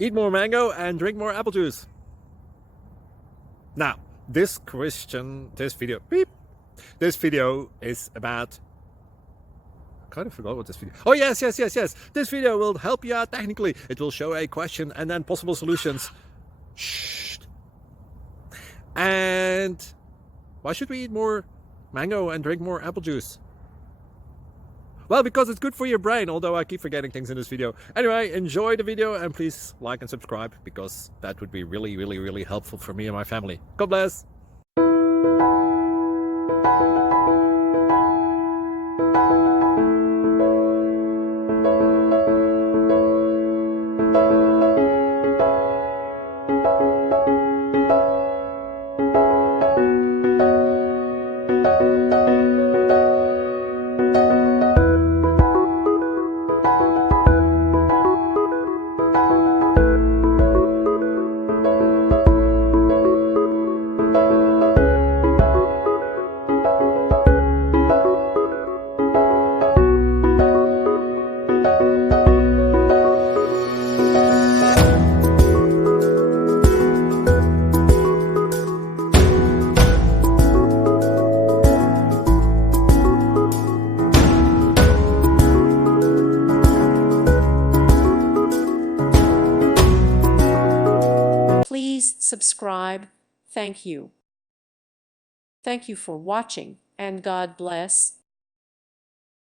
Eat more mango and drink more apple juice. Now, this video is about, I kind of forgot what this video. Oh, yes. This video will help you out technically. It will show a question and then possible solutions. Shh. And why should we eat more mango and drink more apple juice? Well, because it's good for your brain, although I keep forgetting things in this video. Anyway, enjoy the video and please like and subscribe, because that would be really helpful for me and my family. God bless! Please subscribe. Thank you. Thank you for watching, and God bless.